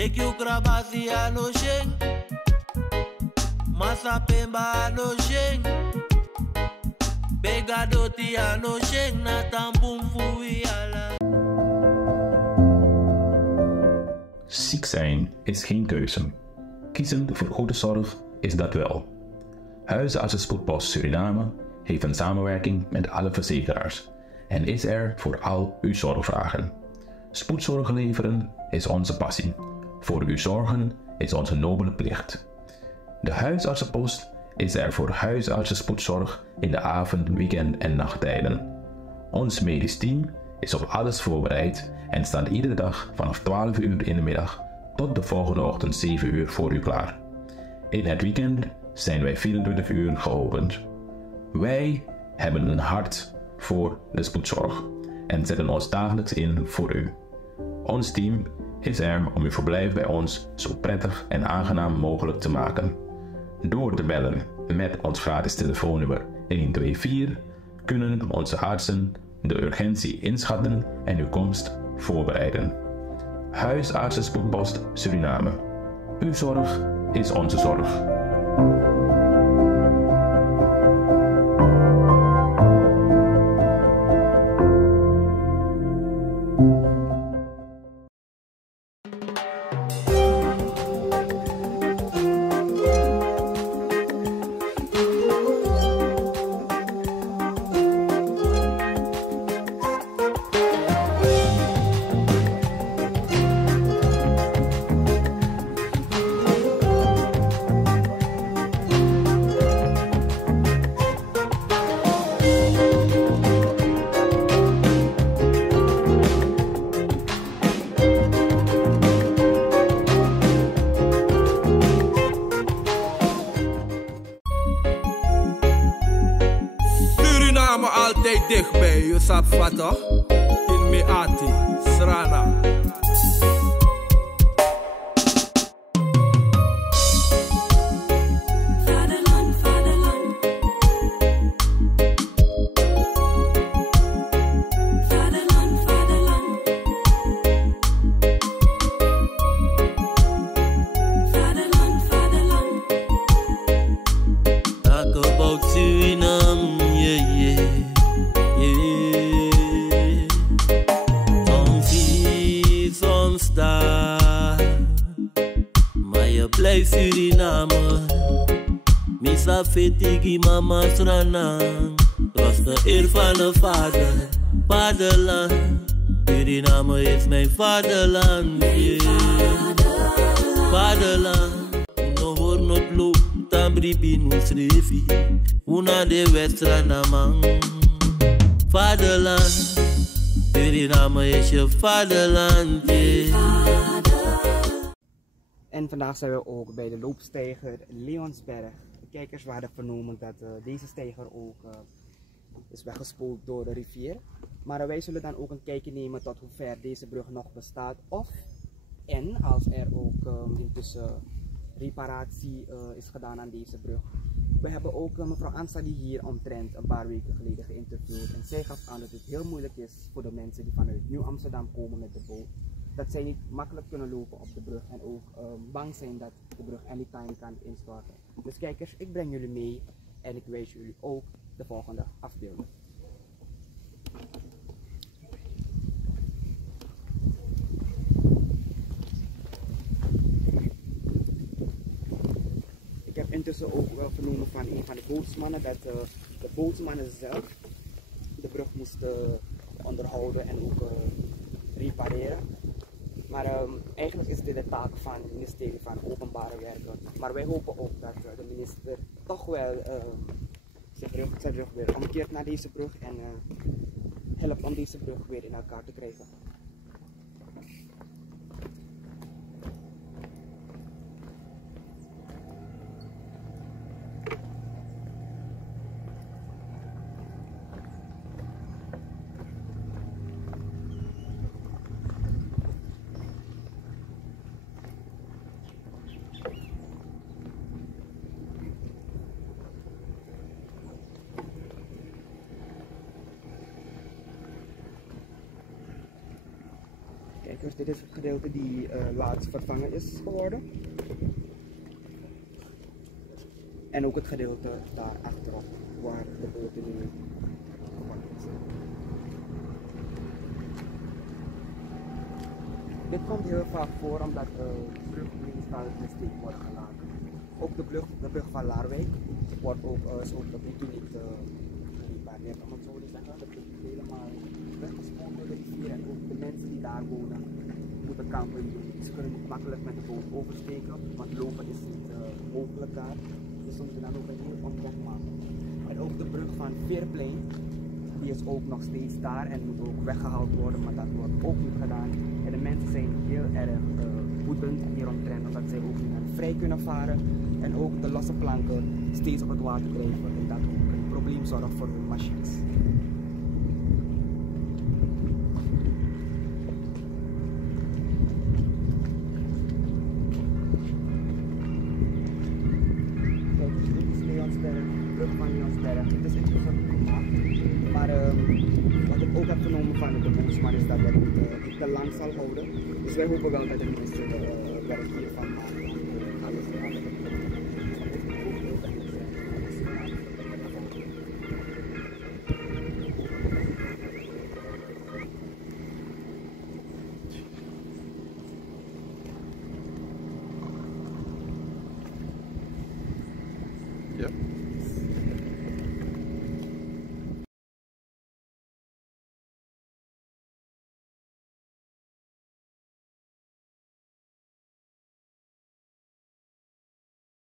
Deki ukrabasi ano sheng, masa pemba ano sheng, begadoti ano sheng na tampum fui ala. Ziek zijn is geen keuze. Kiezen voor goede zorg is dat wel. Huisartsenspoedpost Suriname heeft een samenwerking met alle verzekeraars en is er voor al uw zorgvragen. Spoedzorg leveren is onze passie. Voor u zorgen is onze nobele plicht. De huisartsenpost is er voor huisartsenspoedzorg in de avond, weekend en nachttijden. Ons medisch team is op alles voorbereid en staat iedere dag vanaf 12 uur in de middag tot de volgende ochtend 7 uur voor u klaar. In het weekend zijn wij 24 uur geopend. Wij hebben een hart voor de spoedzorg en zetten ons dagelijks in voor u. Ons team is er om uw verblijf bij ons zo prettig en aangenaam mogelijk te maken. Door te bellen met ons gratis telefoonnummer 124 kunnen onze artsen de urgentie inschatten en uw komst voorbereiden. Huisartsenspoedpost Suriname. Uw zorg is onze zorg. Altijd dichtbij, je sap vatten in Meati, Srana. Vaderland, vaderland. Vaderland, vaderland. Vaderland, vaderland. Talk about Suriname, yeah, yeah. Blijf Suriname, misa fetigi mama Srana. Was de eer van de vader, vaderland. Suriname is mijn vaderland, yeah. Vaderland, no hoor not loop, tambribi no srevi. Una de Westrana man. Vaderland, Suriname is je vaderland, yeah. En vandaag zijn we ook bij de loopsteiger Leonsberg. De kijkers waren vernomen dat deze steiger ook is weggespoeld door de rivier. Maar wij zullen dan ook een kijkje nemen tot hoe ver deze brug nog bestaat. En als er ook intussen reparatie is gedaan aan deze brug. We hebben ook mevrouw Ansali hier omtrent een paar weken geleden geïnterviewd. En zij gaf aan dat het heel moeilijk is voor de mensen die vanuit Nieuw-Amsterdam komen met de boot. Dat zij niet makkelijk kunnen lopen op de brug en ook bang zijn dat de brug anytime kan instorten. Dus kijkers, ik breng jullie mee en ik wijs jullie ook de volgende afbeelding. Ik heb intussen ook wel vernomen van een van de bootsmannen dat de bootsmannen zelf de brug moesten onderhouden en ook repareren. Maar eigenlijk is dit de taak van het ministerie van Openbare Werken. Maar wij hopen ook dat de minister toch wel zijn rug weer omkeert naar deze brug en helpt om deze brug weer in elkaar te krijgen. kijkers, dit is het gedeelte die laatst vervangen is geworden. En ook het gedeelte daar achterop, waar de boten nu geparkeerd zijn. Dit komt heel vaak voor omdat bruggen meestal in de steek worden gelaten. Ook de brug van Laarwijk wordt ook zo tot nu toe niet gerepareerd, om het zo te zeggen. De brug is helemaal weggespoeld door de rivier en ook de mensen die daar wonen moeten kampen. Ze kunnen niet makkelijk met de boot oversteken, want lopen is niet mogelijk daar. Dus ze moeten dan ook een heel omweg maken. En ook de brug van Veerplein, die is ook nog steeds daar en moet ook weggehaald worden, maar dat wordt ook niet gedaan. En de mensen zijn heel erg woedend hieromtrent, omdat zij ook niet vrij kunnen varen. En ook de losse planken steeds op het water drijven en dat ook een probleem zorgt voor hun machines. Brug van Leonsberg. Het is intussen gemaakt. Maar wat ik ook heb genomen van de bewoners is dat het niet te lang zal houden. Dus wij hopen wel dat de mensen werk hiervan maken. Alles Ja.